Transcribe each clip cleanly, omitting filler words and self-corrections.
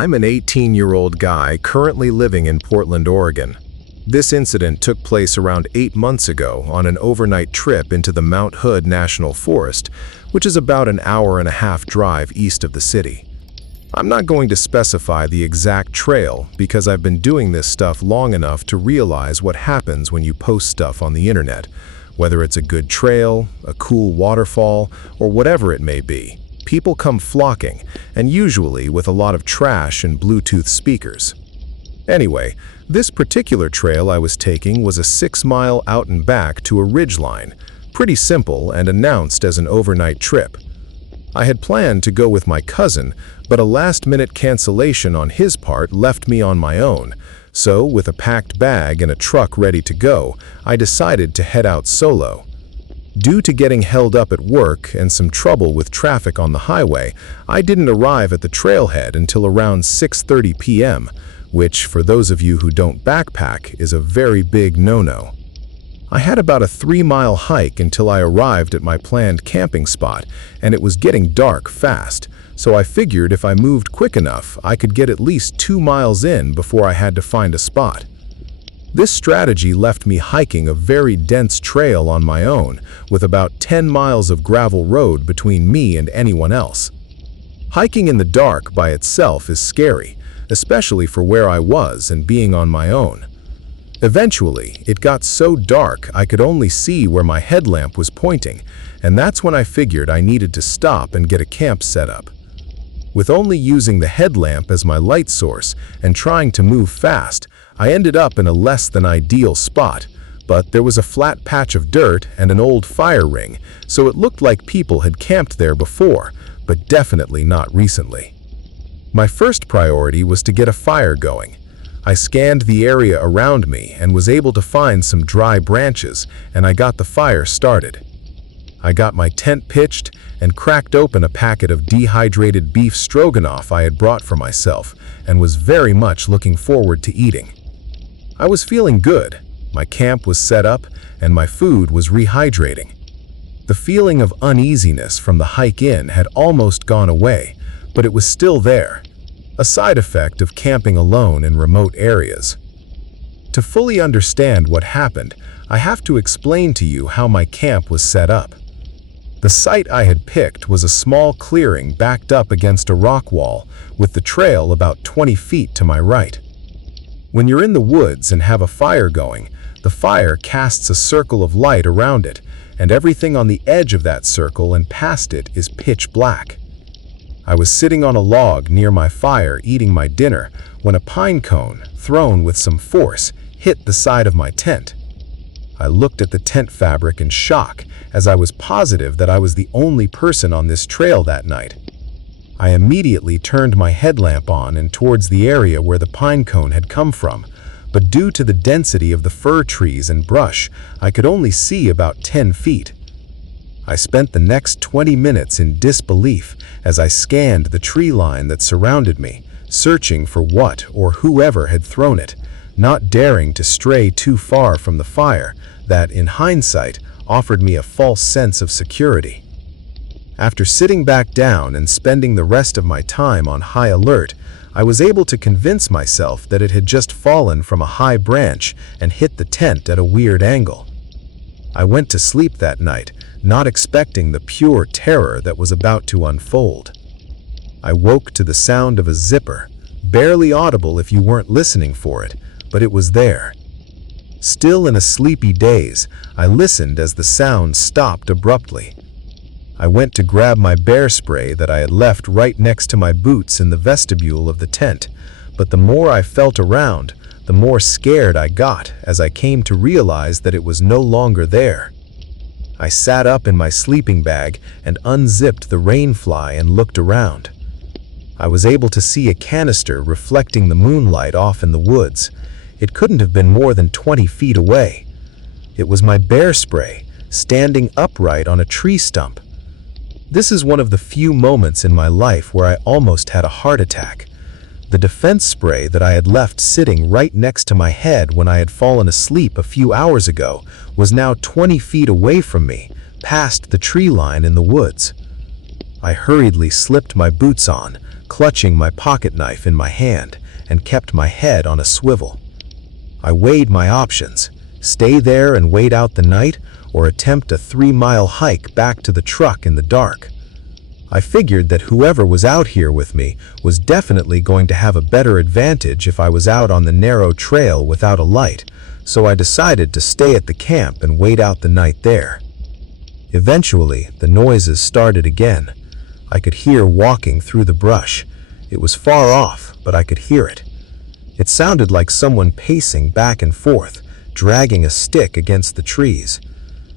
I'm an 18-year-old guy currently living in Portland, Oregon. This incident took place around 8 months ago on an overnight trip into the Mount Hood National Forest, which is about an hour-and-a-half drive east of the city. I'm not going to specify the exact trail because I've been doing this stuff long enough to realize what happens when you post stuff on the internet, whether it's a good trail, a cool waterfall, or whatever it may be. People come flocking, and usually with a lot of trash and Bluetooth speakers. Anyway, this particular trail I was taking was a 6-mile out and back to a ridgeline, pretty simple and announced as an overnight trip. I had planned to go with my cousin, but a last-minute cancellation on his part left me on my own, so with a packed bag and a truck ready to go, I decided to head out solo. Due to getting held up at work and some trouble with traffic on the highway, I didn't arrive at the trailhead until around 6:30 p.m., which, for those of you who don't backpack, is a very big no-no. I had about a 3-mile hike until I arrived at my planned camping spot, and it was getting dark fast, so I figured if I moved quick enough, I could get at least 2 miles in before I had to find a spot. This strategy left me hiking a very dense trail on my own, with about 10 miles of gravel road between me and anyone else. Hiking in the dark by itself is scary, especially for where I was and being on my own. Eventually, it got so dark I could only see where my headlamp was pointing, and that's when I figured I needed to stop and get a camp set up. With only using the headlamp as my light source and trying to move fast, I ended up in a less than ideal spot, but there was a flat patch of dirt and an old fire ring, so it looked like people had camped there before, but definitely not recently. My first priority was to get a fire going. I scanned the area around me and was able to find some dry branches, and I got the fire started. I got my tent pitched and cracked open a packet of dehydrated beef stroganoff I had brought for myself and was very much looking forward to eating. I was feeling good. My camp was set up and my food was rehydrating. The feeling of uneasiness from the hike in had almost gone away, but it was still there, a side effect of camping alone in remote areas. To fully understand what happened, I have to explain to you how my camp was set up. The site I had picked was a small clearing backed up against a rock wall, with the trail about 20 feet to my right. When you're in the woods and have a fire going, the fire casts a circle of light around it, and everything on the edge of that circle and past it is pitch black. I was sitting on a log near my fire eating my dinner when a pine cone, thrown with some force, hit the side of my tent. I looked at the tent fabric in shock, as I was positive that I was the only person on this trail that night. I immediately turned my headlamp on and towards the area where the pine cone had come from, but due to the density of the fir trees and brush, I could only see about 10 feet. I spent the next 20 minutes in disbelief as I scanned the tree line that surrounded me, searching for what or whoever had thrown it, not daring to stray too far from the fire that, in hindsight, offered me a false sense of security. After sitting back down and spending the rest of my time on high alert, I was able to convince myself that it had just fallen from a high branch and hit the tent at a weird angle. I went to sleep that night, not expecting the pure terror that was about to unfold. I woke to the sound of a zipper, barely audible if you weren't listening for it, but it was there. Still in a sleepy daze, I listened as the sound stopped abruptly. I went to grab my bear spray that I had left right next to my boots in the vestibule of the tent, but the more I felt around, the more scared I got as I came to realize that it was no longer there. I sat up in my sleeping bag and unzipped the rain fly and looked around. I was able to see a canister reflecting the moonlight off in the woods. It couldn't have been more than 20 feet away. It was my bear spray, standing upright on a tree stump. This is one of the few moments in my life where I almost had a heart attack. The defense spray that I had left sitting right next to my head when I had fallen asleep a few hours ago was now 20 feet away from me, past the tree line in the woods. I hurriedly slipped my boots on, clutching my pocket knife in my hand, and kept my head on a swivel. I weighed my options: stay there and wait out the night, or attempt a 3-mile hike back to the truck in the dark. I figured that whoever was out here with me was definitely going to have a better advantage if I was out on the narrow trail without a light, so I decided to stay at the camp and wait out the night there. Eventually, the noises started again. I could hear walking through the brush. It was far off, but I could hear it. It sounded like someone pacing back and forth, dragging a stick against the trees.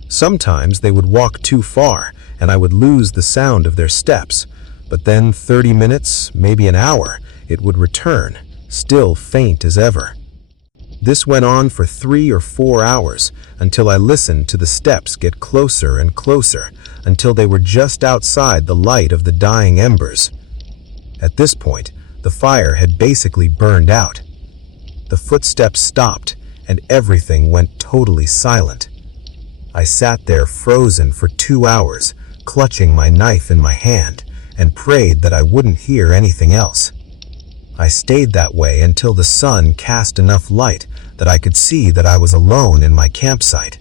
Sometimes they would walk too far, and I would lose the sound of their steps, but then 30 minutes, maybe an hour, it would return, still faint as ever. This went on for 3 or 4 hours, until I listened to the steps get closer and closer, until they were just outside the light of the dying embers. At this point, the fire had basically burned out. The footsteps stopped, and everything went totally silent. I sat there frozen for 2 hours, clutching my knife in my hand, and prayed that I wouldn't hear anything else. I stayed that way until the sun cast enough light that I could see that I was alone in my campsite.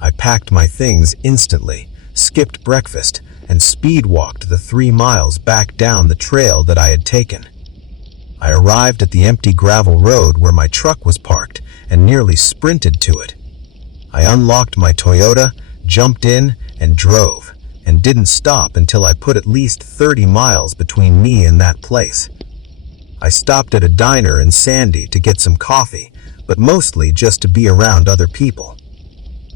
I packed my things instantly, skipped breakfast, and speed-walked the 3 miles back down the trail that I had taken. I arrived at the empty gravel road where my truck was parked and nearly sprinted to it. I unlocked my Toyota, jumped in, and drove, and didn't stop until I put at least 30 miles between me and that place. I stopped at a diner in Sandy to get some coffee, but mostly just to be around other people.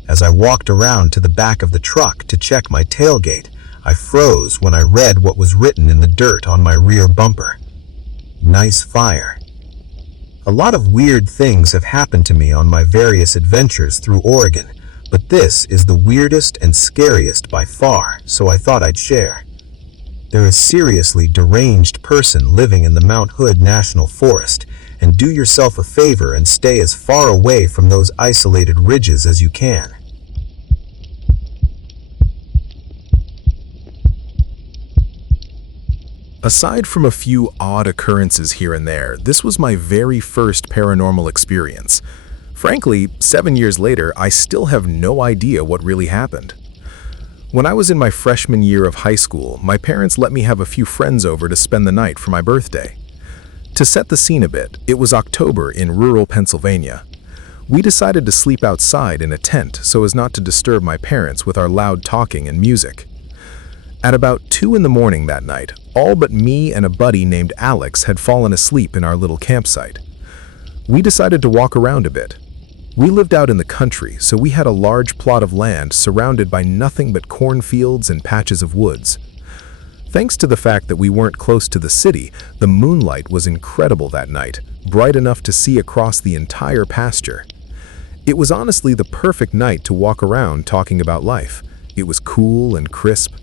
As I walked around to the back of the truck to check my tailgate, I froze when I read what was written in the dirt on my rear bumper. Nice fire. A lot of weird things have happened to me on my various adventures through Oregon, but this is the weirdest and scariest by far, so I thought I'd share. There is a seriously deranged person living in the Mount Hood National Forest, and do yourself a favor and stay as far away from those isolated ridges as you can. Aside from a few odd occurrences here and there, this was my very first paranormal experience. Frankly, 7 years later, I still have no idea what really happened. When I was in my freshman year of high school, my parents let me have a few friends over to spend the night for my birthday. To set the scene a bit, it was October in rural Pennsylvania. We decided to sleep outside in a tent so as not to disturb my parents with our loud talking and music. At about 2 in the morning that night, all but me and a buddy named Alex had fallen asleep in our little campsite. We decided to walk around a bit. We lived out in the country, so we had a large plot of land surrounded by nothing but cornfields and patches of woods. Thanks to the fact that we weren't close to the city, the moonlight was incredible that night, bright enough to see across the entire pasture. It was honestly the perfect night to walk around talking about life. It was cool and crisp.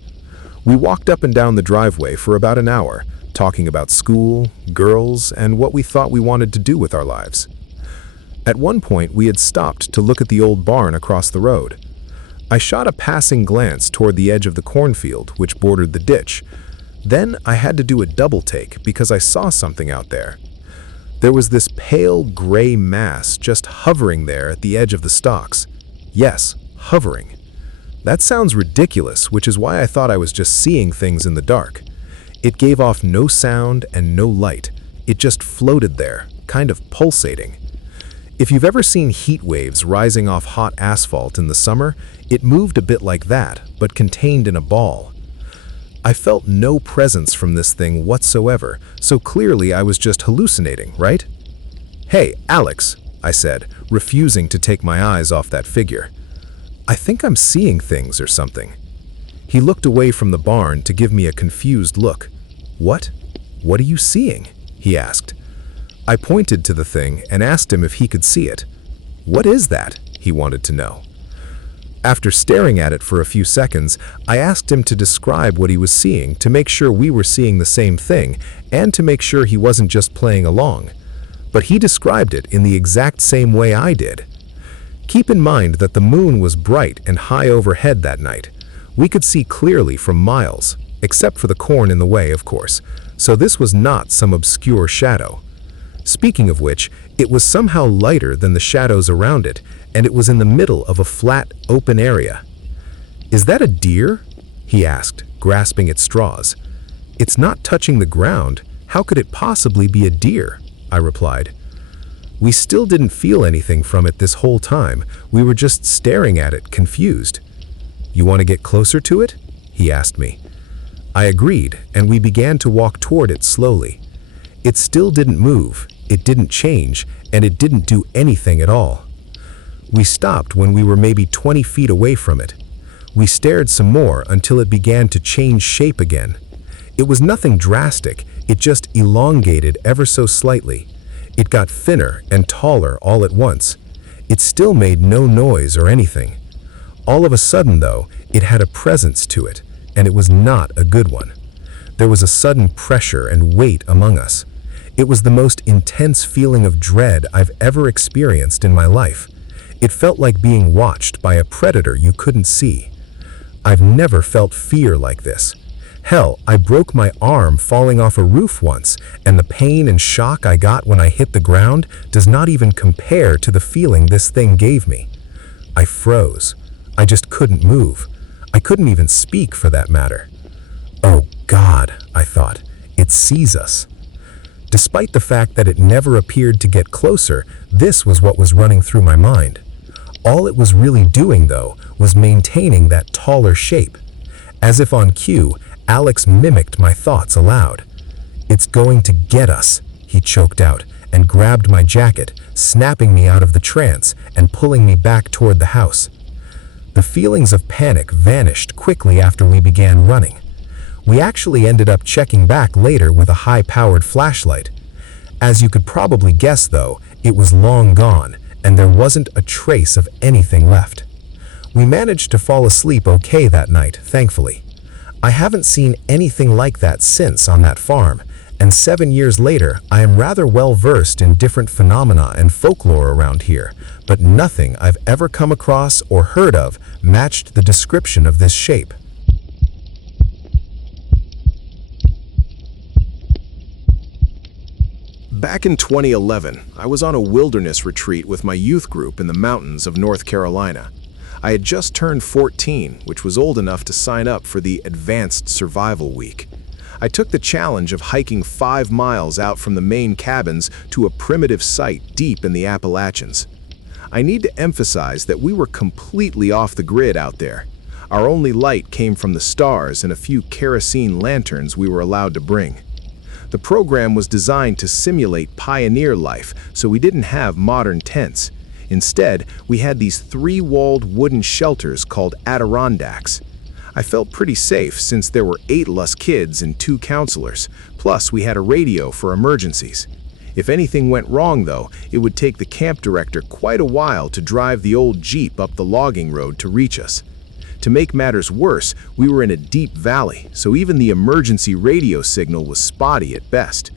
We walked up and down the driveway for about an hour, talking about school, girls, and what we thought we wanted to do with our lives. At one point, we had stopped to look at the old barn across the road. I shot a passing glance toward the edge of the cornfield, which bordered the ditch. Then I had to do a double take because I saw something out there. There was this pale gray mass just hovering there at the edge of the stalks. Yes, hovering. That sounds ridiculous, which is why I thought I was just seeing things in the dark. It gave off no sound and no light. It just floated there, kind of pulsating. If you've ever seen heat waves rising off hot asphalt in the summer, it moved a bit like that, but contained in a ball. I felt no presence from this thing whatsoever, so clearly I was just hallucinating, right? "Hey, Alex," I said, refusing to take my eyes off that figure. "I think I'm seeing things or something." He looked away from the barn to give me a confused look. "What? What are you seeing?" he asked. I pointed to the thing and asked him if he could see it. "What is that?" he wanted to know. After staring at it for a few seconds, I asked him to describe what he was seeing to make sure we were seeing the same thing and to make sure he wasn't just playing along. But he described it in the exact same way I did. Keep in mind that the moon was bright and high overhead that night. We could see clearly from miles. except for the corn in the way, of course, so this was not some obscure shadow. Speaking of which, it was somehow lighter than the shadows around it, and it was in the middle of a flat, open area. "Is that a deer?" he asked, grasping at straws. "It's not touching the ground. How could it possibly be a deer?" I replied. We still didn't feel anything from it this whole time. We were just staring at it, confused. "You want to get closer to it?" he asked me. I agreed, and we began to walk toward it slowly. It still didn't move, it didn't change, and it didn't do anything at all. We stopped when we were maybe 20 feet away from it. We stared some more until it began to change shape again. It was nothing drastic, it just elongated ever so slightly. It got thinner and taller all at once. It still made no noise or anything. All of a sudden, though, it had a presence to it, and it was not a good one. There was a sudden pressure and weight among us. It was the most intense feeling of dread I've ever experienced in my life. It felt like being watched by a predator you couldn't see. I've never felt fear like this. Hell, I broke my arm falling off a roof once, and the pain and shock I got when I hit the ground does not even compare to the feeling this thing gave me. I froze. I just couldn't move. I couldn't even speak, for that matter. Oh God, I thought, it sees us. Despite the fact that it never appeared to get closer, this was what was running through my mind. All it was really doing, though, was maintaining that taller shape. As if on cue, Alex mimicked my thoughts aloud. "It's going to get us," he choked out, and grabbed my jacket, snapping me out of the trance and pulling me back toward the house. The feelings of panic vanished quickly after we began running. We actually ended up checking back later with a high-powered flashlight. As you could probably guess, though, it was long gone, and there wasn't a trace of anything left. We managed to fall asleep okay that night, thankfully. I haven't seen anything like that since on that farm, and 7 years later, I am rather well versed in different phenomena and folklore around here, but nothing I've ever come across or heard of matched the description of this shape. Back in 2011, I was on a wilderness retreat with my youth group in the mountains of North Carolina. I had just turned 14, which was old enough to sign up for the Advanced Survival Week. I took the challenge of hiking 5 miles out from the main cabins to a primitive site deep in the Appalachians. I need to emphasize that we were completely off the grid out there. Our only light came from the stars and a few kerosene lanterns we were allowed to bring. The program was designed to simulate pioneer life, so we didn't have modern tents. Instead, we had these 3-walled wooden shelters called Adirondacks. I felt pretty safe since there were 8 of us kids and 2 counselors, plus we had a radio for emergencies. If anything went wrong, though, it would take the camp director quite a while to drive the old Jeep up the logging road to reach us. To make matters worse, we were in a deep valley, so even the emergency radio signal was spotty at best.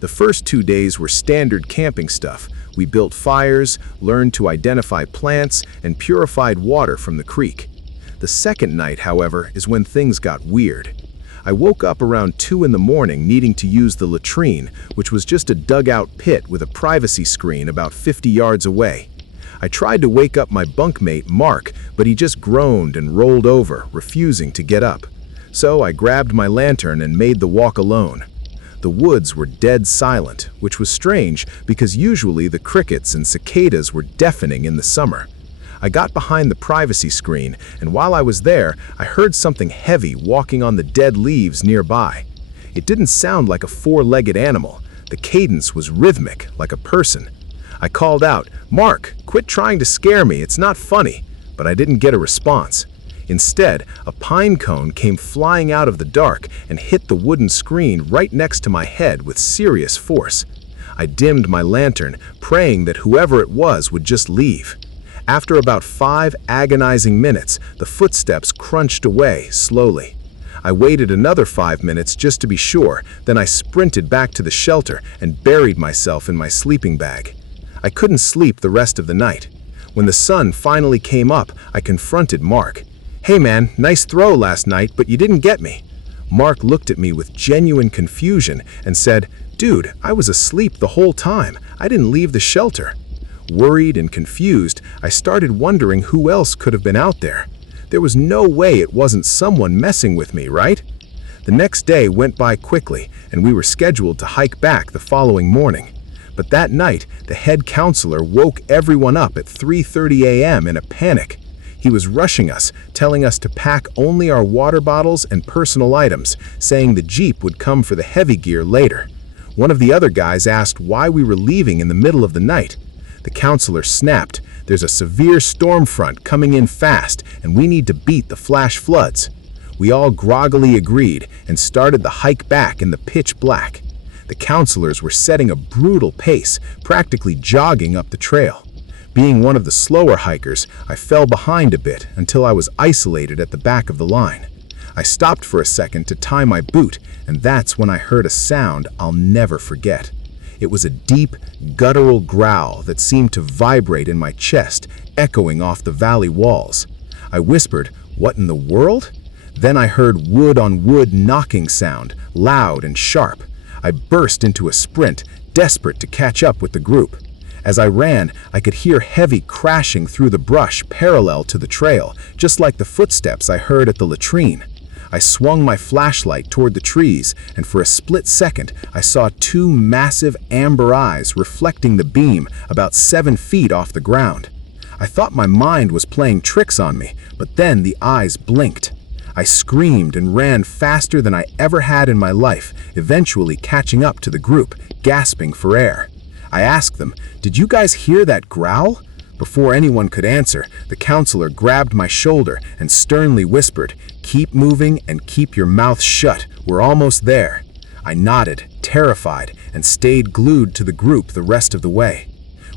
The first 2 days were standard camping stuff. We built fires, learned to identify plants, and purified water from the creek. The second night, however, is when things got weird. I woke up around 2 in the morning needing to use the latrine, which was just a dugout pit with a privacy screen about 50 yards away. I tried to wake up my bunkmate, Mark, but he just groaned and rolled over, refusing to get up. So I grabbed my lantern and made the walk alone. The woods were dead silent, which was strange because usually the crickets and cicadas were deafening in the summer. I got behind the privacy screen, and while I was there, I heard something heavy walking on the dead leaves nearby. It didn't sound like a 4-legged animal. The cadence was rhythmic, like a person. I called out, "Mark, quit trying to scare me, it's not funny," but I didn't get a response. Instead, a pine cone came flying out of the dark and hit the wooden screen right next to my head with serious force. I dimmed my lantern, praying that whoever it was would just leave. After about 5 agonizing minutes, the footsteps crunched away slowly. I waited another 5 minutes just to be sure, then I sprinted back to the shelter and buried myself in my sleeping bag. I couldn't sleep the rest of the night. When the sun finally came up, I confronted Mark. "Hey man, nice throw last night, but you didn't get me." Mark looked at me with genuine confusion and said, "Dude, I was asleep the whole time. I didn't leave the shelter." Worried and confused, I started wondering who else could have been out there. There was no way it wasn't someone messing with me, right? The next day went by quickly, and we were scheduled to hike back the following morning. But that night, the head counselor woke everyone up at 3:30 a.m. in a panic. He was rushing us, telling us to pack only our water bottles and personal items, saying the Jeep would come for the heavy gear later. One of the other guys asked why we were leaving in the middle of the night. The counselor snapped, "There's a severe storm front coming in fast, and we need to beat the flash floods." We all groggily agreed and started the hike back in the pitch black. The counselors were setting a brutal pace, practically jogging up the trail. Being one of the slower hikers, I fell behind a bit until I was isolated at the back of the line. I stopped for a second to tie my boot, and that's when I heard a sound I'll never forget. It was a deep, guttural growl that seemed to vibrate in my chest, echoing off the valley walls. I whispered, "What in the world?" Then I heard wood-on-wood knocking sound, loud and sharp. I burst into a sprint, desperate to catch up with the group. As I ran, I could hear heavy crashing through the brush parallel to the trail, just like the footsteps I heard at the latrine. I swung my flashlight toward the trees, and for a split second, I saw two massive amber eyes reflecting the beam about 7 feet off the ground. I thought my mind was playing tricks on me, but then the eyes blinked. I screamed and ran faster than I ever had in my life, eventually catching up to the group, gasping for air. I asked them, "Did you guys hear that growl?" Before anyone could answer, the counselor grabbed my shoulder and sternly whispered, "Keep moving and keep your mouth shut. We're almost there." I nodded, terrified, and stayed glued to the group the rest of the way.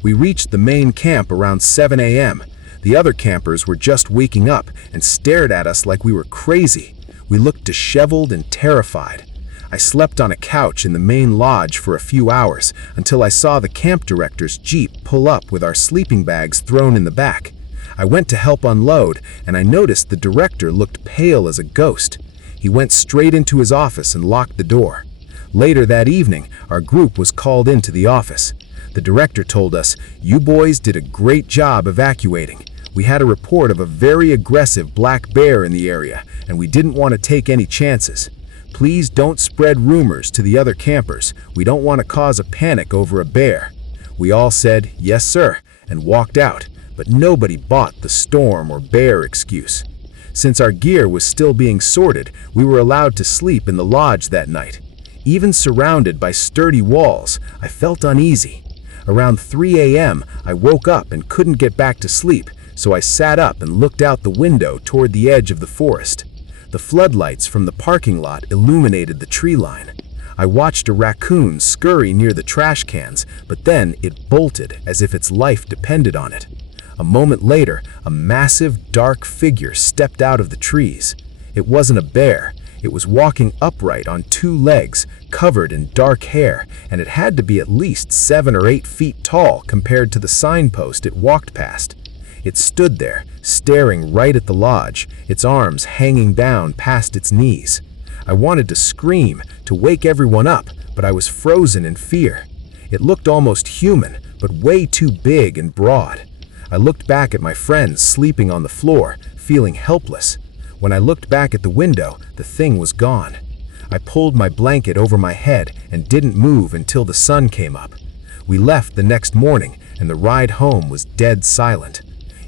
We reached the main camp around 7 a.m. The other campers were just waking up and stared at us like we were crazy. We looked disheveled and terrified. I slept on a couch in the main lodge for a few hours until I saw the camp director's Jeep pull up with our sleeping bags thrown in the back. I went to help unload, and I noticed the director looked pale as a ghost. He went straight into his office and locked the door. Later that evening, our group was called into the office. The director told us, "You boys did a great job evacuating. We had a report of a very aggressive black bear in the area, and we didn't want to take any chances. Please don't spread rumors to the other campers. We don't want to cause a panic over a bear." We all said, "Yes, sir," and walked out, but nobody bought the storm or bear excuse. Since our gear was still being sorted, we were allowed to sleep in the lodge that night. Even surrounded by sturdy walls, I felt uneasy. Around 3 a.m., I woke up and couldn't get back to sleep, so I sat up and looked out the window toward the edge of the forest. The floodlights from the parking lot illuminated the tree line. I watched a raccoon scurry near the trash cans, but then it bolted as if its life depended on it. A moment later, a massive, dark figure stepped out of the trees. It wasn't a bear. It was walking upright on 2 legs, covered in dark hair, and it had to be at least 7 or 8 feet tall compared to the signpost it walked past. It stood there, staring right at the lodge, its arms hanging down past its knees. I wanted to scream, to wake everyone up, but I was frozen in fear. It looked almost human, but way too big and broad. I looked back at my friends sleeping on the floor, feeling helpless. When I looked back at the window, the thing was gone. I pulled my blanket over my head and didn't move until the sun came up. We left the next morning, and the ride home was dead silent.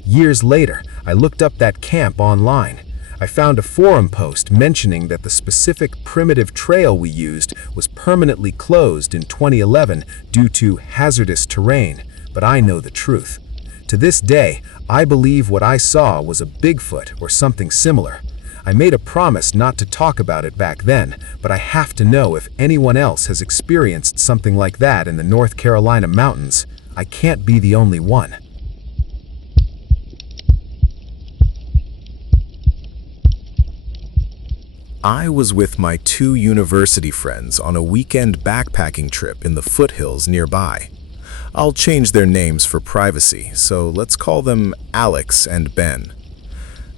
Years later, I looked up that camp online. I found a forum post mentioning that the specific primitive trail we used was permanently closed in 2011 due to hazardous terrain, but I know the truth. To this day, I believe what I saw was a Bigfoot or something similar. I made a promise not to talk about it back then, but I have to know if anyone else has experienced something like that in the North Carolina mountains. I can't be the only one. I was with my 2 university friends on a weekend backpacking trip in the foothills nearby. I'll change their names for privacy, so let's call them Alex and Ben.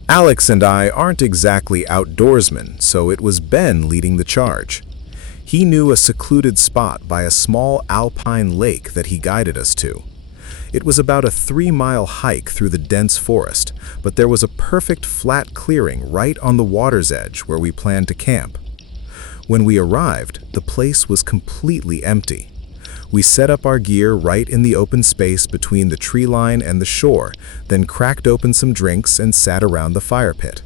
Alex and I aren't exactly outdoorsmen, so it was Ben leading the charge. He knew a secluded spot by a small alpine lake that he guided us to. It was about a 3-mile hike through the dense forest, but there was a perfect flat clearing right on the water's edge where we planned to camp. When we arrived, the place was completely empty. We set up our gear right in the open space between the tree line and the shore, then cracked open some drinks and sat around the fire pit.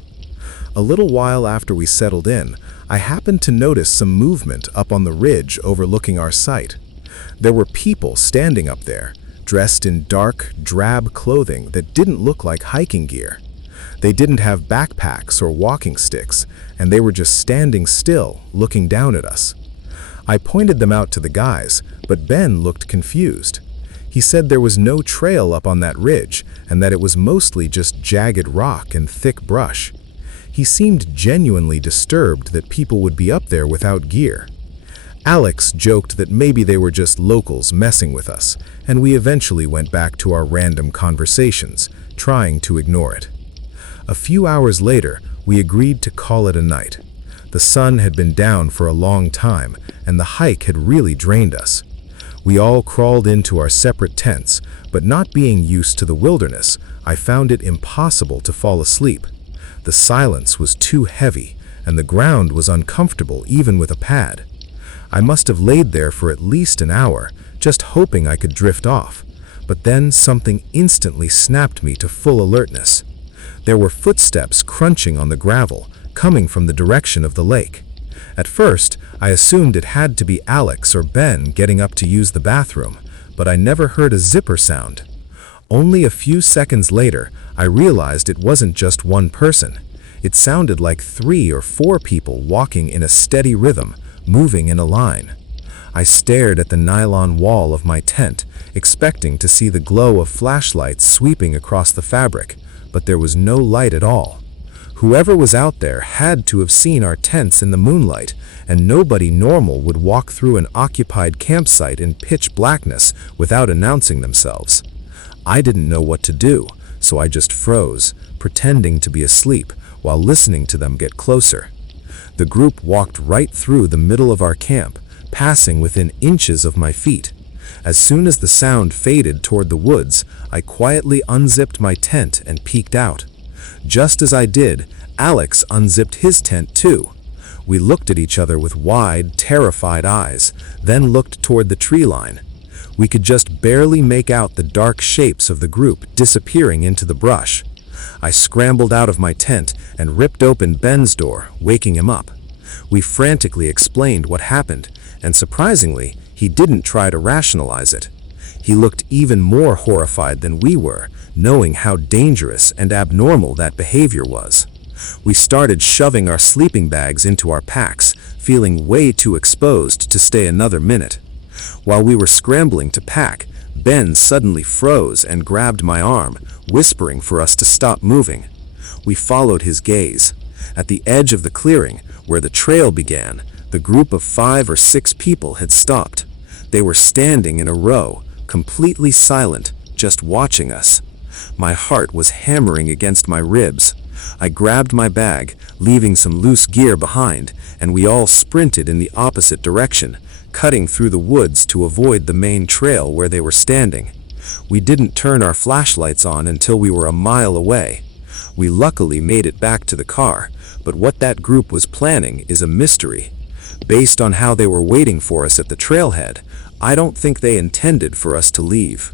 A little while after we settled in, I happened to notice some movement up on the ridge overlooking our site. There were people standing up there, dressed in dark, drab clothing that didn't look like hiking gear. They didn't have backpacks or walking sticks, and they were just standing still, looking down at us. I pointed them out to the guys, but Ben looked confused. He said there was no trail up on that ridge, and that it was mostly just jagged rock and thick brush. He seemed genuinely disturbed that people would be up there without gear. Alex joked that maybe they were just locals messing with us, and we eventually went back to our random conversations, trying to ignore it. A few hours later, we agreed to call it a night. The sun had been down for a long time, and the hike had really drained us. We all crawled into our separate tents, but not being used to the wilderness, I found it impossible to fall asleep. The silence was too heavy, and the ground was uncomfortable even with a pad. I must have laid there for at least an hour, just hoping I could drift off. But then something instantly snapped me to full alertness. There were footsteps crunching on the gravel, coming from the direction of the lake. At first, I assumed it had to be Alex or Ben getting up to use the bathroom, but I never heard a zipper sound. Only a few seconds later, I realized it wasn't just one person. It sounded like 3 or 4 people walking in a steady rhythm, moving in a line. I stared at the nylon wall of my tent, expecting to see the glow of flashlights sweeping across the fabric, but there was no light at all. Whoever was out there had to have seen our tents in the moonlight, and nobody normal would walk through an occupied campsite in pitch blackness without announcing themselves. I didn't know what to do, so I just froze, pretending to be asleep while listening to them get closer. The group walked right through the middle of our camp, passing within inches of my feet. As soon as the sound faded toward the woods, I quietly unzipped my tent and peeked out. Just as I did, Alex unzipped his tent too. We looked at each other with wide, terrified eyes, then looked toward the tree line. We could just barely make out the dark shapes of the group disappearing into the brush. I scrambled out of my tent and ripped open Ben's door, waking him up. We frantically explained what happened, and surprisingly, he didn't try to rationalize it. He looked even more horrified than we were, knowing how dangerous and abnormal that behavior was. We started shoving our sleeping bags into our packs, feeling way too exposed to stay another minute. While we were scrambling to pack, Ben suddenly froze and grabbed my arm, whispering for us to stop moving. We followed his gaze. At the edge of the clearing, where the trail began, the group of 5 or 6 people had stopped. They were standing in a row, completely silent, just watching us. My heart was hammering against my ribs. I grabbed my bag, leaving some loose gear behind, and we all sprinted in the opposite direction, cutting through the woods to avoid the main trail where they were standing. We didn't turn our flashlights on until we were a mile away. We luckily made it back to the car, but what that group was planning is a mystery. Based on how they were waiting for us at the trailhead, I don't think they intended for us to leave.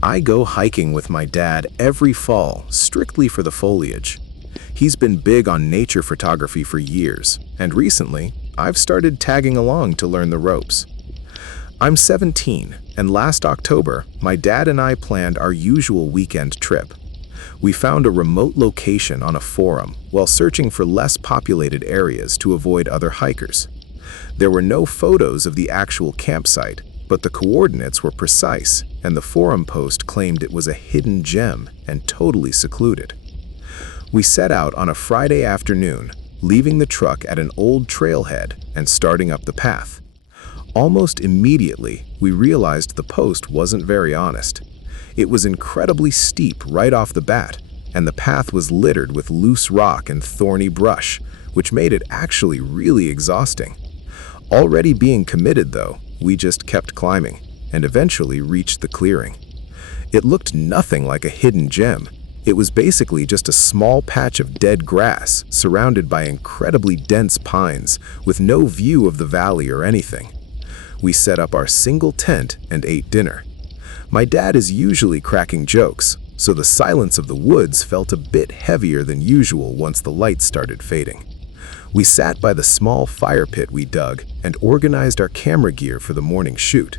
I go hiking with my dad every fall, strictly for the foliage. He's been big on nature photography for years, and recently, I've started tagging along to learn the ropes. I'm 17, and last October, my dad and I planned our usual weekend trip. We found a remote location on a forum while searching for less populated areas to avoid other hikers. There were no photos of the actual campsite, but the coordinates were precise, and the forum post claimed it was a hidden gem and totally secluded. We set out on a Friday afternoon, leaving the truck at an old trailhead and starting up the path. Almost immediately, we realized the post wasn't very honest. It was incredibly steep right off the bat, and the path was littered with loose rock and thorny brush, which made it actually really exhausting. Already being committed though, we just kept climbing, and eventually reached the clearing. It looked nothing like a hidden gem. It was basically just a small patch of dead grass, surrounded by incredibly dense pines, with no view of the valley or anything. We set up our single tent and ate dinner. My dad is usually cracking jokes, so the silence of the woods felt a bit heavier than usual once the lights started fading. We sat by the small fire pit we dug and organized our camera gear for the morning shoot.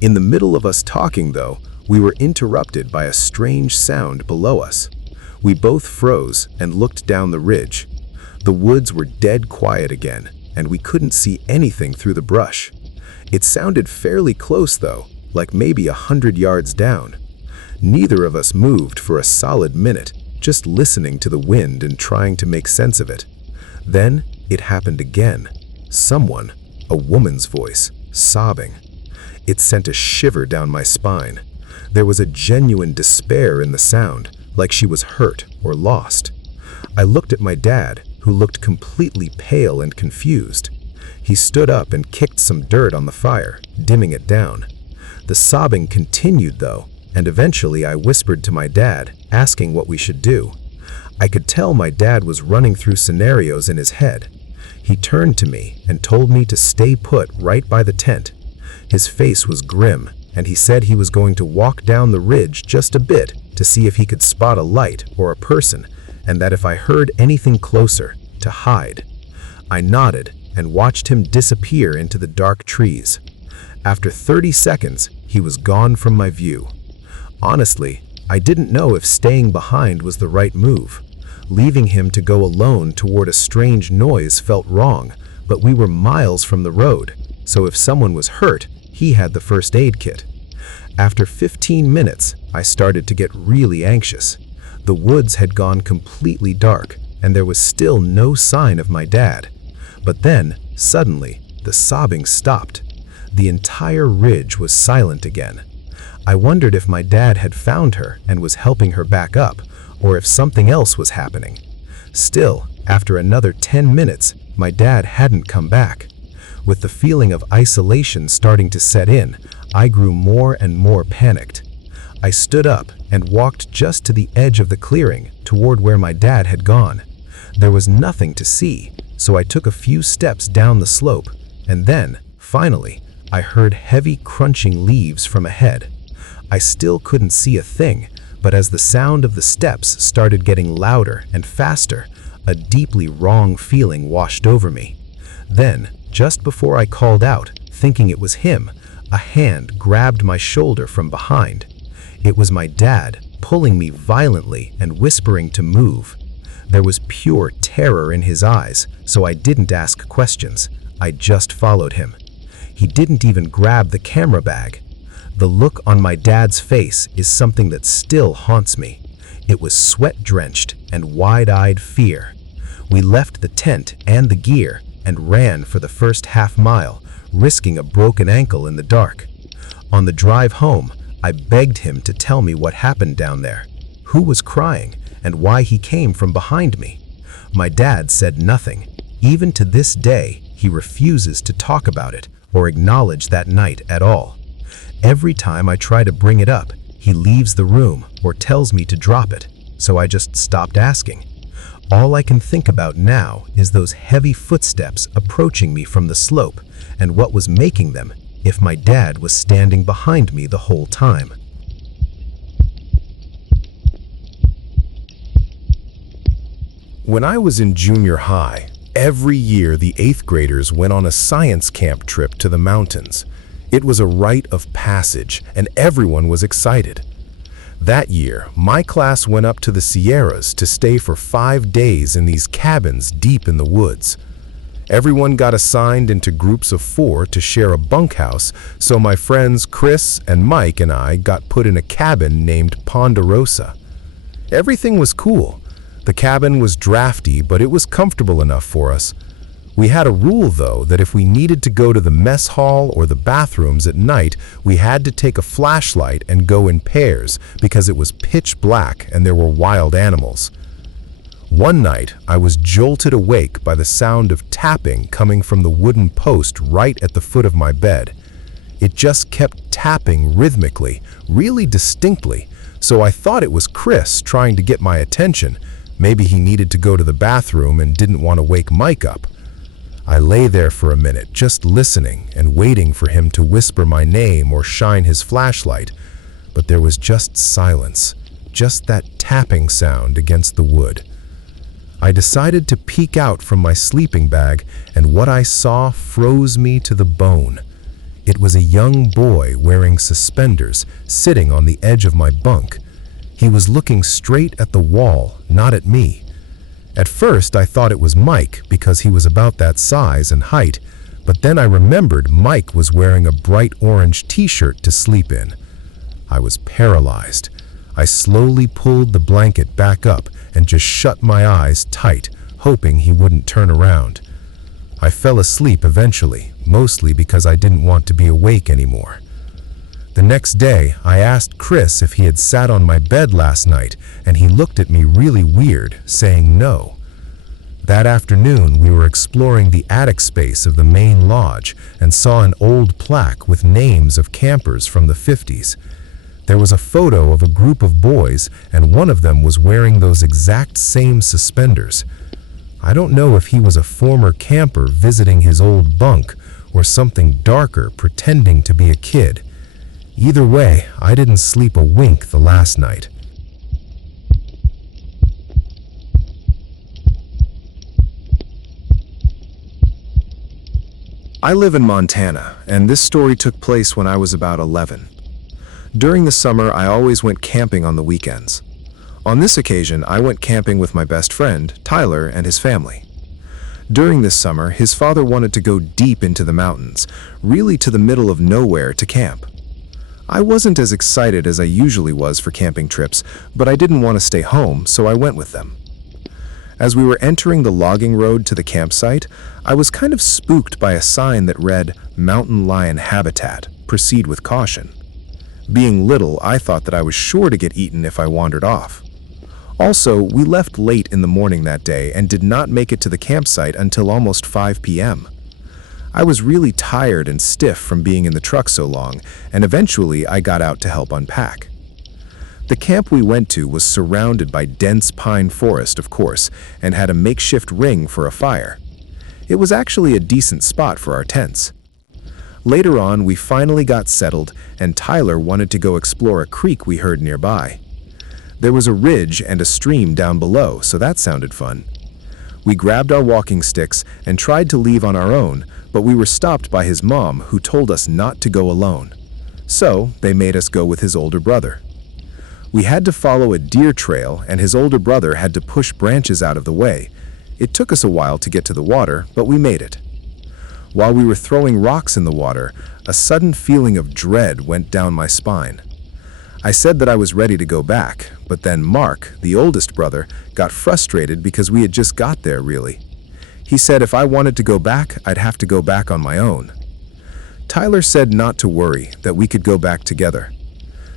In the middle of us talking though, we were interrupted by a strange sound below us. We both froze and looked down the ridge. The woods were dead quiet again, and we couldn't see anything through the brush. It sounded fairly close though, like maybe 100 yards down. Neither of us moved for a solid minute, just listening to the wind and trying to make sense of it. Then it happened again. Someone, a woman's voice, sobbing. It sent a shiver down my spine. There was a genuine despair in the sound, like she was hurt or lost. I looked at my dad, who looked completely pale and confused. He stood up and kicked some dirt on the fire, dimming it down. The sobbing continued though, and eventually I whispered to my dad, asking what we should do. I could tell my dad was running through scenarios in his head. He turned to me and told me to stay put right by the tent. His face was grim, and he said he was going to walk down the ridge just a bit to see if he could spot a light or a person, and that if I heard anything closer, to hide. I nodded and watched him disappear into the dark trees. After 30 seconds, he was gone from my view. Honestly, I didn't know if staying behind was the right move. Leaving him to go alone toward a strange noise felt wrong, but we were miles from the road, so if someone was hurt, he had the first aid kit. After 15 minutes, I started to get really anxious. The woods had gone completely dark, and there was still no sign of my dad. But then, suddenly, the sobbing stopped. The entire ridge was silent again. I wondered if my dad had found her and was helping her back up, or if something else was happening. Still, after another 10 minutes, my dad hadn't come back. With the feeling of isolation starting to set in, I grew more and more panicked. I stood up and walked just to the edge of the clearing, toward where my dad had gone. There was nothing to see, so I took a few steps down the slope, and then, finally, I heard heavy crunching leaves from ahead. I still couldn't see a thing, but as the sound of the steps started getting louder and faster, a deeply wrong feeling washed over me. Then, just before I called out, thinking it was him, a hand grabbed my shoulder from behind. It was my dad, pulling me violently and whispering to move. There was pure terror in his eyes, so I didn't ask questions. I just followed him. He didn't even grab the camera bag. The look on my dad's face is something that still haunts me. It was sweat-drenched and wide-eyed fear. We left the tent and the gear and ran for the first half mile, risking a broken ankle in the dark. On the drive home, I begged him to tell me what happened down there, who was crying, and why he came from behind me. My dad said nothing. Even to this day, he refuses to talk about it or acknowledge that night at all. Every time I try to bring it up, he leaves the room or tells me to drop it, so I just stopped asking. All I can think about now is those heavy footsteps approaching me from the slope and what was making them if my dad was standing behind me the whole time. When I was in junior high, every year the 8th graders went on a science camp trip to the mountains. It was a rite of passage, and everyone was excited. That year, my class went up to the Sierras to stay for 5 days in these cabins deep in the woods. Everyone got assigned into groups of 4 to share a bunkhouse, so my friends Chris and Mike and I got put in a cabin named Ponderosa. Everything was cool. The cabin was drafty, but it was comfortable enough for us. We had a rule, though, that if we needed to go to the mess hall or the bathrooms at night, we had to take a flashlight and go in pairs because it was pitch black and there were wild animals. One night, I was jolted awake by the sound of tapping coming from the wooden post right at the foot of my bed. It just kept tapping rhythmically, really distinctly, so I thought it was Chris trying to get my attention. Maybe he needed to go to the bathroom and didn't want to wake Mike up. I lay there for a minute, just listening and waiting for him to whisper my name or shine his flashlight, but there was just silence, just that tapping sound against the wood. I decided to peek out from my sleeping bag, and what I saw froze me to the bone. It was a young boy wearing suspenders, sitting on the edge of my bunk. He was looking straight at the wall, not at me. At first, I thought it was Mike because he was about that size and height, but then I remembered Mike was wearing a bright orange t-shirt to sleep in. I was paralyzed. I slowly pulled the blanket back up and just shut my eyes tight, hoping he wouldn't turn around. I fell asleep eventually, mostly because I didn't want to be awake anymore. The next day, I asked Chris if he had sat on my bed last night, and he looked at me really weird, saying no. That afternoon, we were exploring the attic space of the main lodge and saw an old plaque with names of campers from the 50s. There was a photo of a group of boys, and one of them was wearing those exact same suspenders. I don't know if he was a former camper visiting his old bunk or something darker pretending to be a kid. Either way, I didn't sleep a wink the last night. I live in Montana, and this story took place when I was about 11. During the summer, I always went camping on the weekends. On this occasion, I went camping with my best friend, Tyler, and his family. During this summer, his father wanted to go deep into the mountains, really to the middle of nowhere to camp. I wasn't as excited as I usually was for camping trips, but I didn't want to stay home, so I went with them. As we were entering the logging road to the campsite, I was kind of spooked by a sign that read, "Mountain Lion Habitat, proceed with caution." Being little, I thought that I was sure to get eaten if I wandered off. Also, we left late in the morning that day and did not make it to the campsite until almost 5 p.m. I was really tired and stiff from being in the truck so long, and eventually I got out to help unpack. The camp we went to was surrounded by dense pine forest, of course, and had a makeshift ring for a fire. It was actually a decent spot for our tents. Later on, we finally got settled, and Tyler wanted to go explore a creek we heard nearby. There was a ridge and a stream down below, so that sounded fun. We grabbed our walking sticks and tried to leave on our own, but we were stopped by his mom, who told us not to go alone. So, they made us go with his older brother. We had to follow a deer trail, and his older brother had to push branches out of the way. It took us a while to get to the water, but we made it. While we were throwing rocks in the water, a sudden feeling of dread went down my spine. I said that I was ready to go back, but then Mark, the oldest brother, got frustrated because we had just got there, really. He said if I wanted to go back, I'd have to go back on my own. Tyler said not to worry, that we could go back together.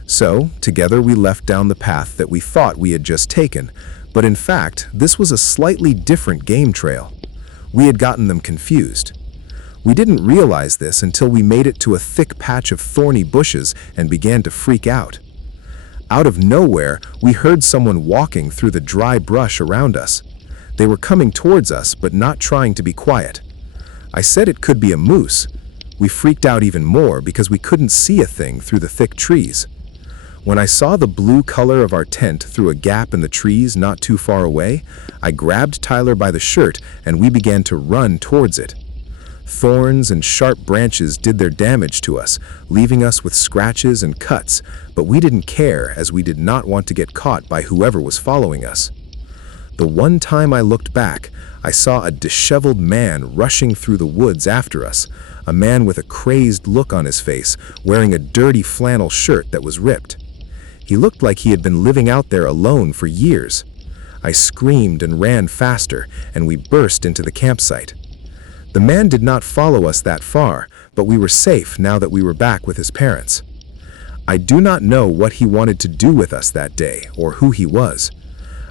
So, together we left down the path that we thought we had just taken, but in fact, this was a slightly different game trail. We had gotten them confused. We didn't realize this until we made it to a thick patch of thorny bushes and began to freak out. Out of nowhere, we heard someone walking through the dry brush around us. They were coming towards us, but not trying to be quiet. I said it could be a moose. We freaked out even more because we couldn't see a thing through the thick trees. When I saw the blue color of our tent through a gap in the trees not too far away, I grabbed Tyler by the shirt and we began to run towards it. Thorns and sharp branches did their damage to us, leaving us with scratches and cuts, but we didn't care as we did not want to get caught by whoever was following us. The one time I looked back, I saw a disheveled man rushing through the woods after us, a man with a crazed look on his face, wearing a dirty flannel shirt that was ripped. He looked like he had been living out there alone for years. I screamed and ran faster, and we burst into the campsite. The man did not follow us that far, but we were safe now that we were back with his parents. I do not know what he wanted to do with us that day or who he was.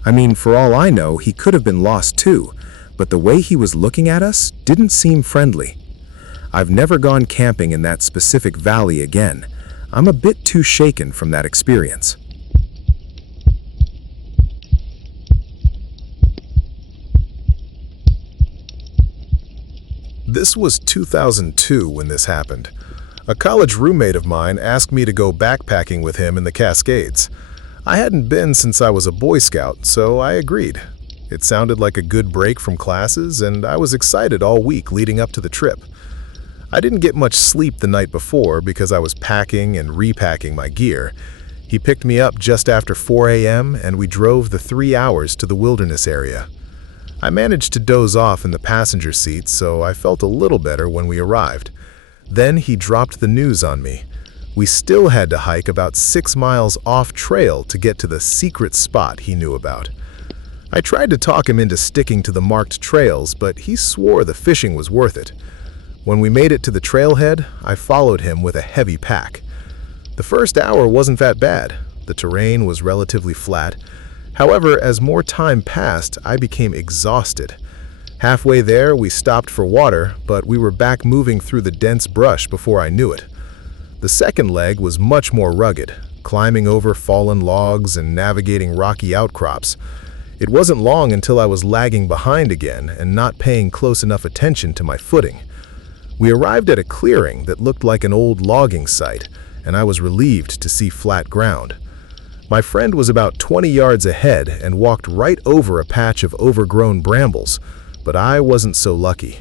I mean, for all I know, he could have been lost too, but the way he was looking at us didn't seem friendly. I've never gone camping in that specific valley again. I'm a bit too shaken from that experience. This was 2002 when this happened. A college roommate of mine asked me to go backpacking with him in the Cascades. I hadn't been since I was a Boy Scout, so I agreed. It sounded like a good break from classes, and I was excited all week leading up to the trip. I didn't get much sleep the night before because I was packing and repacking my gear. He picked me up just after 4 a.m. and we drove the 3 hours to the wilderness area. I managed to doze off in the passenger seat, so I felt a little better when we arrived. Then he dropped the news on me. We still had to hike about 6 miles off trail to get to the secret spot he knew about. I tried to talk him into sticking to the marked trails, but he swore the fishing was worth it. When we made it to the trailhead, I followed him with a heavy pack. The first hour wasn't that bad. The terrain was relatively flat. However, as more time passed, I became exhausted. Halfway there, we stopped for water, but we were back moving through the dense brush before I knew it. The second leg was much more rugged, climbing over fallen logs and navigating rocky outcrops. It wasn't long until I was lagging behind again and not paying close enough attention to my footing. We arrived at a clearing that looked like an old logging site, and I was relieved to see flat ground. My friend was about 20 yards ahead and walked right over a patch of overgrown brambles, but I wasn't so lucky.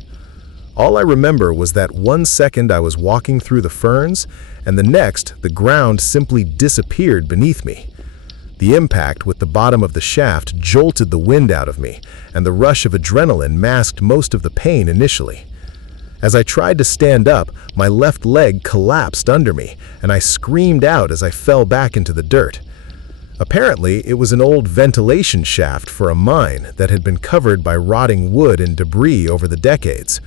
All I remember was that 1 second I was walking through the ferns, and the next, the ground simply disappeared beneath me. The impact with the bottom of the shaft jolted the wind out of me, and the rush of adrenaline masked most of the pain initially. As I tried to stand up, my left leg collapsed under me, and I screamed out as I fell back into the dirt. Apparently, it was an old ventilation shaft for a mine that had been covered by rotting wood and debris over the decades.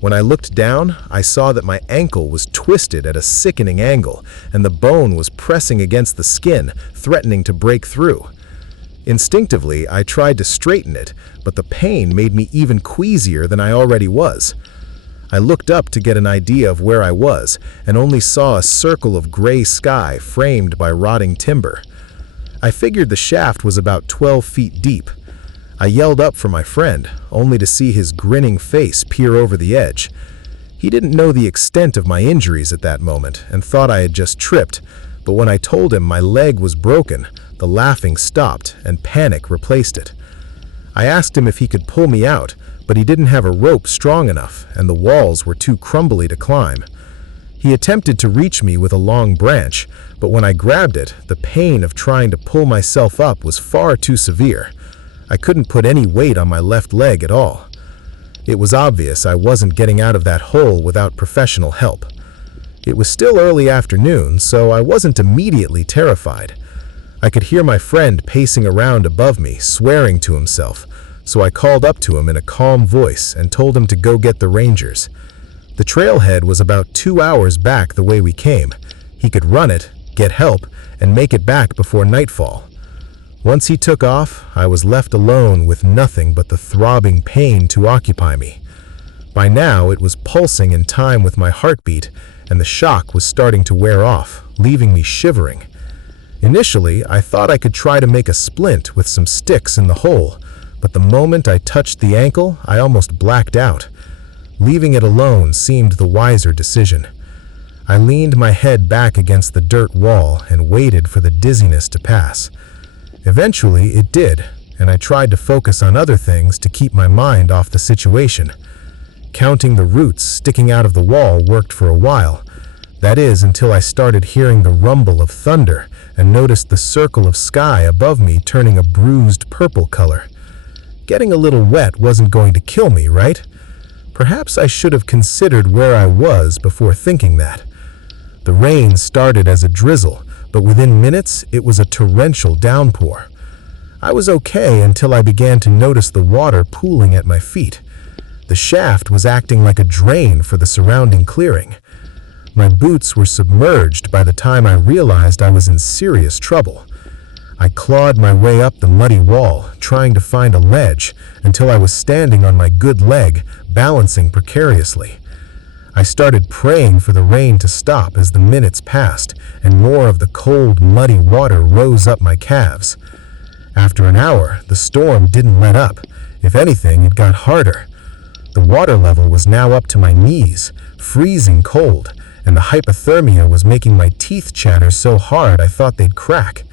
When I looked down, I saw that my ankle was twisted at a sickening angle, and the bone was pressing against the skin, threatening to break through. Instinctively, I tried to straighten it, but the pain made me even queasier than I already was. I looked up to get an idea of where I was, and only saw a circle of gray sky framed by rotting timber. I figured the shaft was about 12 feet deep. I yelled up for my friend, only to see his grinning face peer over the edge. He didn't know the extent of my injuries at that moment and thought I had just tripped, but when I told him my leg was broken, the laughing stopped and panic replaced it. I asked him if he could pull me out, but he didn't have a rope strong enough and the walls were too crumbly to climb. He attempted to reach me with a long branch, but when I grabbed it, the pain of trying to pull myself up was far too severe. I couldn't put any weight on my left leg at all. It was obvious I wasn't getting out of that hole without professional help. It was still early afternoon, so I wasn't immediately terrified. I could hear my friend pacing around above me, swearing to himself, so I called up to him in a calm voice and told him to go get the rangers. The trailhead was about 2 hours back the way we came. He could run it, get help, and make it back before nightfall. Once he took off, I was left alone with nothing but the throbbing pain to occupy me. By now, it was pulsing in time with my heartbeat, and the shock was starting to wear off, leaving me shivering. Initially, I thought I could try to make a splint with some sticks in the hole, but the moment I touched the ankle, I almost blacked out. Leaving it alone seemed the wiser decision. I leaned my head back against the dirt wall and waited for the dizziness to pass. Eventually, it did, and I tried to focus on other things to keep my mind off the situation. Counting the roots sticking out of the wall worked for a while. That is, until I started hearing the rumble of thunder and noticed the circle of sky above me turning a bruised purple color. Getting a little wet wasn't going to kill me, right? Perhaps I should have considered where I was before thinking that. The rain started as a drizzle, but within minutes it was a torrential downpour. I was okay until I began to notice the water pooling at my feet. The shaft was acting like a drain for the surrounding clearing. My boots were submerged by the time I realized I was in serious trouble. I clawed my way up the muddy wall, trying to find a ledge, until I was standing on my good leg, balancing precariously. I started praying for the rain to stop as the minutes passed, and more of the cold, muddy water rose up my calves. After an hour, the storm didn't let up. If anything, it got harder. The water level was now up to my knees, freezing cold, and the hypothermia was making my teeth chatter so hard I thought they'd crack.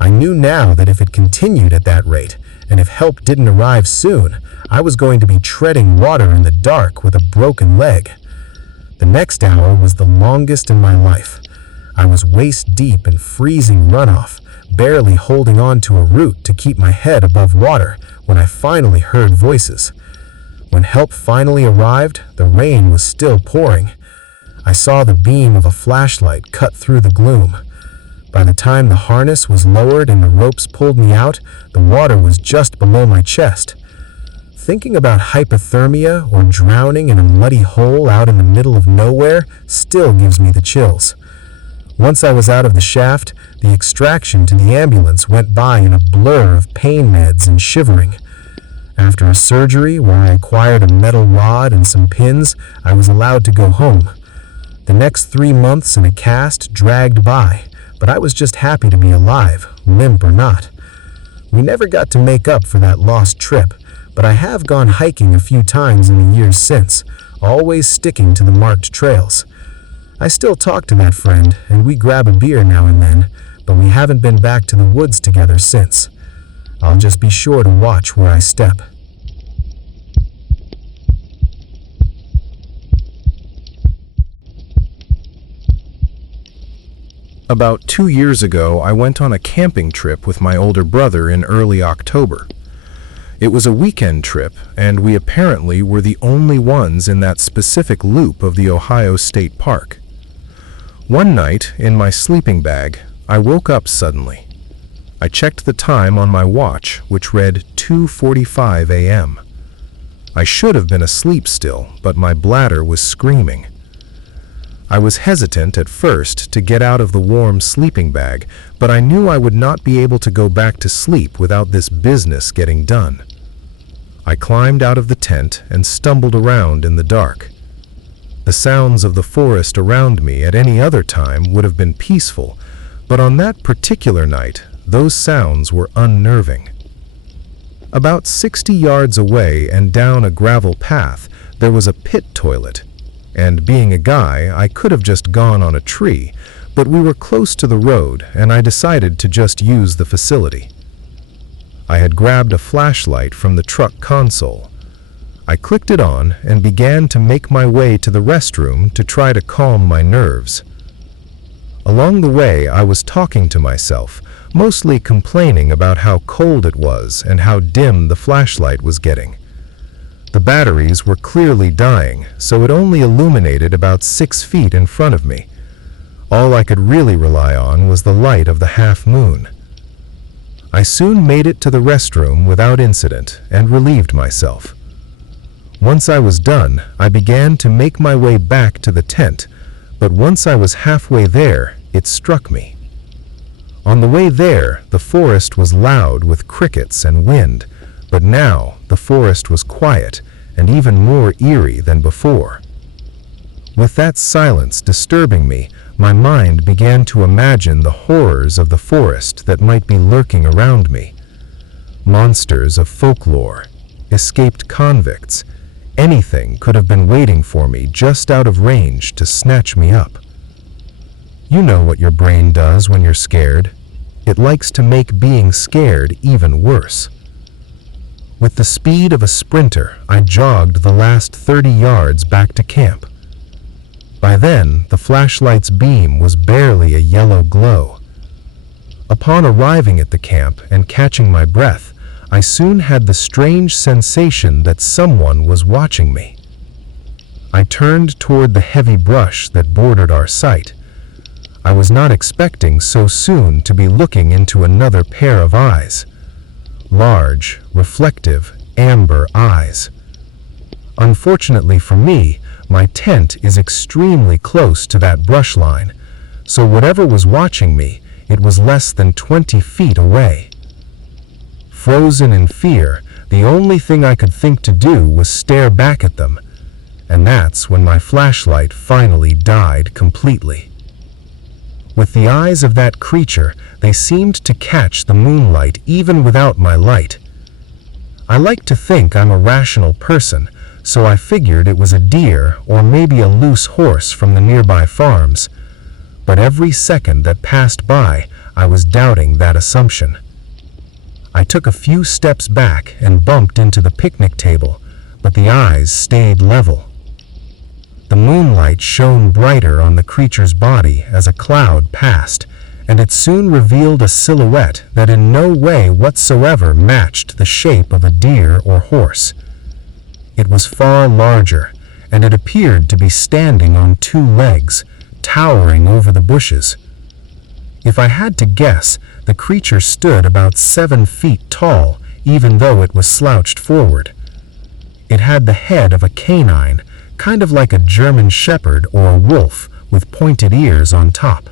I knew now that if it continued at that rate, and if help didn't arrive soon, I was going to be treading water in the dark with a broken leg. The next hour was the longest in my life. I was waist deep in freezing runoff, barely holding on to a root to keep my head above water when I finally heard voices. When help finally arrived, the rain was still pouring. I saw the beam of a flashlight cut through the gloom. By the time the harness was lowered and the ropes pulled me out, the water was just below my chest. Thinking about hypothermia or drowning in a muddy hole out in the middle of nowhere still gives me the chills. Once I was out of the shaft, the extraction to the ambulance went by in a blur of pain meds and shivering. After a surgery where I acquired a metal rod and some pins, I was allowed to go home. The next 3 months in a cast dragged by, but I was just happy to be alive, limp or not. We never got to make up for that lost trip, but I have gone hiking a few times in the years since, always sticking to the marked trails. I still talk to that friend, and we grab a beer now and then, but we haven't been back to the woods together since. I'll just be sure to watch where I step. About 2 years ago, I went on a camping trip with my older brother in early October. It was a weekend trip, and we apparently were the only ones in that specific loop of the Ohio State Park. One night, in my sleeping bag, I woke up suddenly. I checked the time on my watch, which read 2:45 a.m. I should have been asleep still, but my bladder was screaming. I was hesitant at first to get out of the warm sleeping bag, but I knew I would not be able to go back to sleep without this business getting done. I climbed out of the tent and stumbled around in the dark. The sounds of the forest around me at any other time would have been peaceful, but on that particular night, those sounds were unnerving. About 60 yards away and down a gravel path, there was a pit toilet. And being a guy, I could have just gone on a tree, but we were close to the road and I decided to just use the facility. I had grabbed a flashlight from the truck console. I clicked it on and began to make my way to the restroom to try to calm my nerves. Along the way, I was talking to myself, mostly complaining about how cold it was and how dim the flashlight was getting. The batteries were clearly dying, so it only illuminated about 6 feet in front of me. All I could really rely on was the light of the half moon. I soon made it to the restroom without incident and relieved myself. Once I was done, I began to make my way back to the tent, but once I was halfway there, it struck me. On the way there, the forest was loud with crickets and wind, but now the forest was quiet and even more eerie than before. With that silence disturbing me, my mind began to imagine the horrors of the forest that might be lurking around me. Monsters of folklore, escaped convicts, anything could have been waiting for me just out of range to snatch me up. You know what your brain does when you're scared. It likes to make being scared even worse. With the speed of a sprinter, I jogged the last 30 yards back to camp. By then, the flashlight's beam was barely a yellow glow. Upon arriving at the camp and catching my breath, I soon had the strange sensation that someone was watching me. I turned toward the heavy brush that bordered our site. I was not expecting so soon to be looking into another pair of eyes. Large, reflective, amber eyes. Unfortunately for me, my tent is extremely close to that brush line, so whatever was watching me, it was less than 20 feet away. Frozen in fear, the only thing I could think to do was stare back at them, and that's when my flashlight finally died completely. With the eyes of that creature, they seemed to catch the moonlight even without my light. I like to think I'm a rational person, so I figured it was a deer or maybe a loose horse from the nearby farms. But every second that passed by, I was doubting that assumption. I took a few steps back and bumped into the picnic table, but the eyes stayed level. The moonlight shone brighter on the creature's body as a cloud passed, and it soon revealed a silhouette that in no way whatsoever matched the shape of a deer or horse. It was far larger, and it appeared to be standing on two legs, towering over the bushes. If I had to guess, the creature stood about 7 feet tall, even though it was slouched forward. It had the head of a canine, kind of like a German shepherd or a wolf, with pointed ears on top.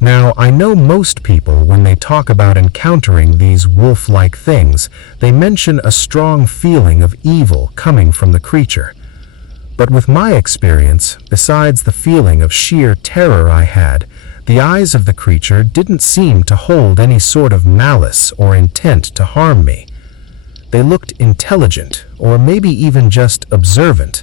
Now, I know most people, when they talk about encountering these wolf-like things, they mention a strong feeling of evil coming from the creature. But with my experience, besides the feeling of sheer terror I had, the eyes of the creature didn't seem to hold any sort of malice or intent to harm me. They looked intelligent, or maybe even just observant.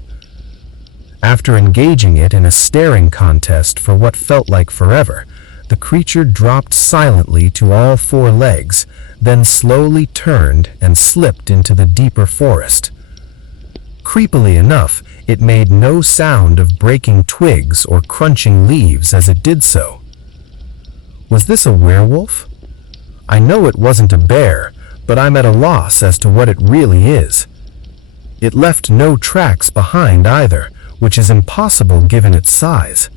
After engaging it in a staring contest for what felt like forever, the creature dropped silently to all 4 legs, then slowly turned and slipped into the deeper forest. Creepily enough, it made no sound of breaking twigs or crunching leaves as it did so. Was this a werewolf? I know it wasn't a bear, but I'm at a loss as to what it really is. It left no tracks behind either, which is impossible given its size.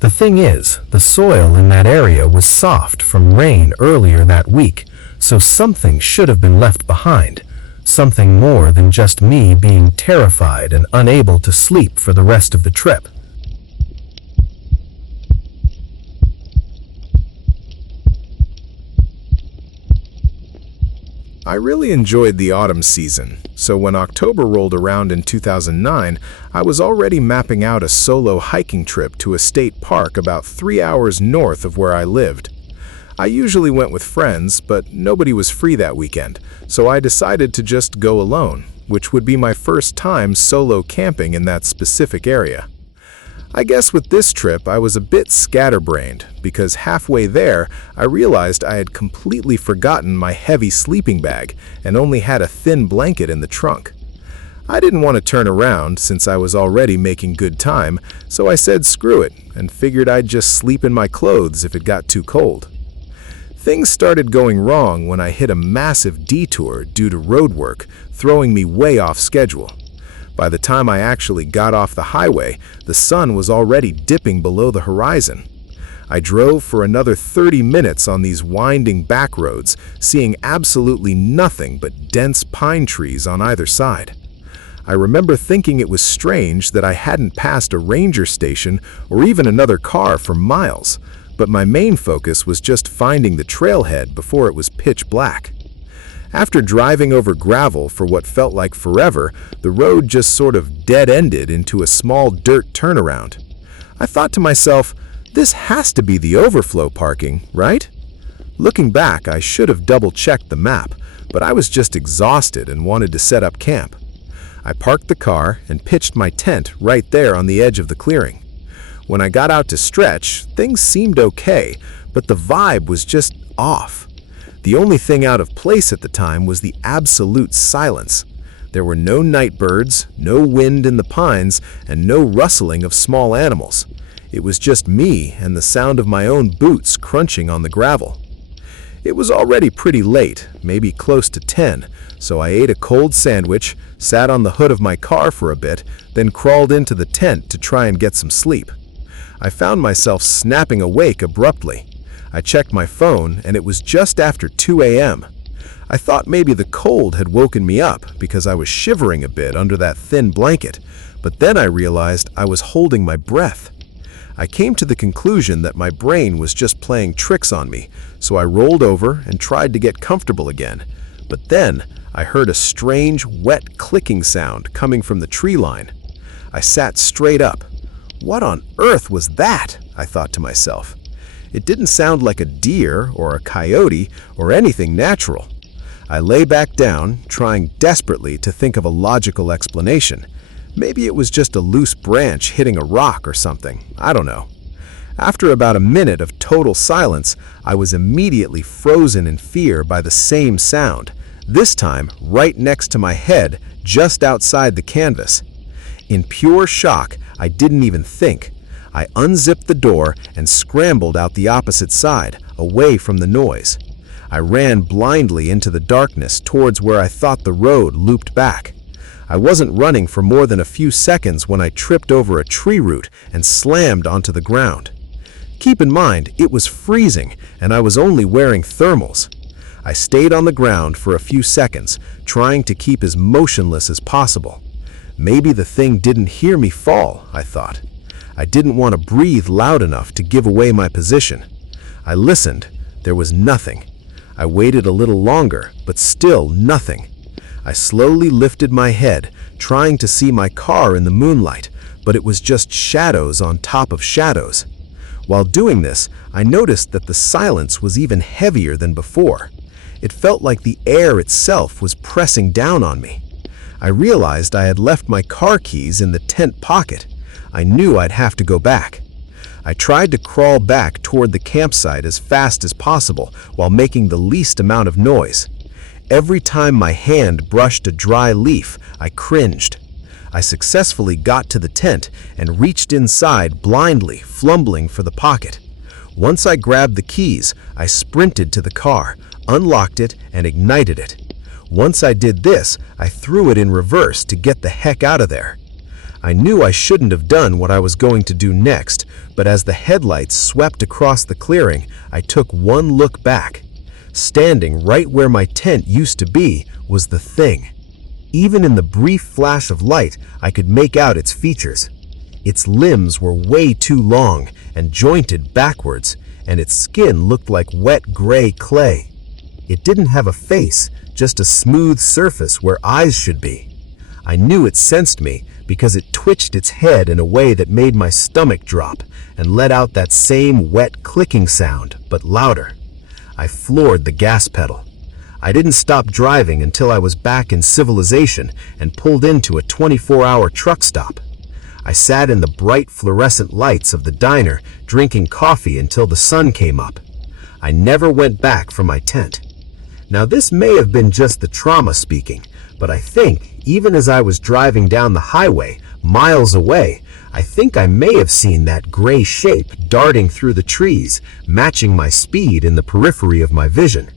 The thing is, the soil in that area was soft from rain earlier that week, so something should have been left behind, something more than just me being terrified and unable to sleep for the rest of the trip. I really enjoyed the autumn season, so when October rolled around in 2009, I was already mapping out a solo hiking trip to a state park about 3 hours north of where I lived. I usually went with friends, but nobody was free that weekend, so I decided to just go alone, which would be my first time solo camping in that specific area. I guess with this trip I was a bit scatterbrained, because halfway there I realized I had completely forgotten my heavy sleeping bag and only had a thin blanket in the trunk. I didn't want to turn around since I was already making good time, so I said screw it and figured I'd just sleep in my clothes if it got too cold. Things started going wrong when I hit a massive detour due to road work, throwing me way off schedule. By the time I actually got off the highway, the sun was already dipping below the horizon. I drove for another 30 minutes on these winding back roads, seeing absolutely nothing but dense pine trees on either side. I remember thinking it was strange that I hadn't passed a ranger station or even another car for miles, but my main focus was just finding the trailhead before it was pitch black. After driving over gravel for what felt like forever, the road just sort of dead-ended into a small dirt turnaround. I thought to myself, this has to be the overflow parking, right? Looking back, I should have double-checked the map, but I was just exhausted and wanted to set up camp. I parked the car and pitched my tent right there on the edge of the clearing. When I got out to stretch, things seemed okay, but the vibe was just off. The only thing out of place at the time was the absolute silence. There were no night birds, no wind in the pines, and no rustling of small animals. It was just me and the sound of my own boots crunching on the gravel. It was already pretty late, maybe close to 10, so I ate a cold sandwich, sat on the hood of my car for a bit, then crawled into the tent to try and get some sleep. I found myself snapping awake abruptly. I checked my phone, and it was just after 2 a.m. I thought maybe the cold had woken me up because I was shivering a bit under that thin blanket, but then I realized I was holding my breath. I came to the conclusion that my brain was just playing tricks on me, so I rolled over and tried to get comfortable again. But then I heard a strange, wet clicking sound coming from the tree line. I sat straight up. What on earth was that? I thought to myself. It didn't sound like a deer or a coyote or anything natural. I lay back down, trying desperately to think of a logical explanation. Maybe it was just a loose branch hitting a rock or something. I don't know. After about a minute of total silence, I was immediately frozen in fear by the same sound, this time right next to my head, just outside the canvas. In pure shock, I didn't even think. I unzipped the door and scrambled out the opposite side, away from the noise. I ran blindly into the darkness towards where I thought the road looped back. I wasn't running for more than a few seconds when I tripped over a tree root and slammed onto the ground. Keep in mind, it was freezing and I was only wearing thermals. I stayed on the ground for a few seconds, trying to keep as motionless as possible. Maybe the thing didn't hear me fall, I thought. I didn't want to breathe loud enough to give away my position. I listened. There was nothing. I waited a little longer, but still nothing. I slowly lifted my head, trying to see my car in the moonlight, but it was just shadows on top of shadows. While doing this, I noticed that the silence was even heavier than before. It felt like the air itself was pressing down on me. I realized I had left my car keys in the tent pocket. I knew I'd have to go back. I tried to crawl back toward the campsite as fast as possible while making the least amount of noise. Every time my hand brushed a dry leaf, I cringed. I successfully got to the tent and reached inside blindly, fumbling for the pocket. Once I grabbed the keys, I sprinted to the car, unlocked it, and ignited it. Once I did this, I threw it in reverse to get the heck out of there. I knew I shouldn't have done what I was going to do next, but as the headlights swept across the clearing, I took one look back. Standing right where my tent used to be was the thing. Even in the brief flash of light, I could make out its features. Its limbs were way too long and jointed backwards, and its skin looked like wet gray clay. It didn't have a face, just a smooth surface where eyes should be. I knew it sensed me because it twitched its head in a way that made my stomach drop and let out that same wet clicking sound, but louder. I floored the gas pedal. I didn't stop driving until I was back in civilization and pulled into a 24-hour truck stop. I sat in the bright fluorescent lights of the diner, drinking coffee until the sun came up. I never went back for my tent. Now this may have been just the trauma speaking, but I think even as I was driving down the highway, miles away, I think I may have seen that gray shape darting through the trees, matching my speed in the periphery of my vision.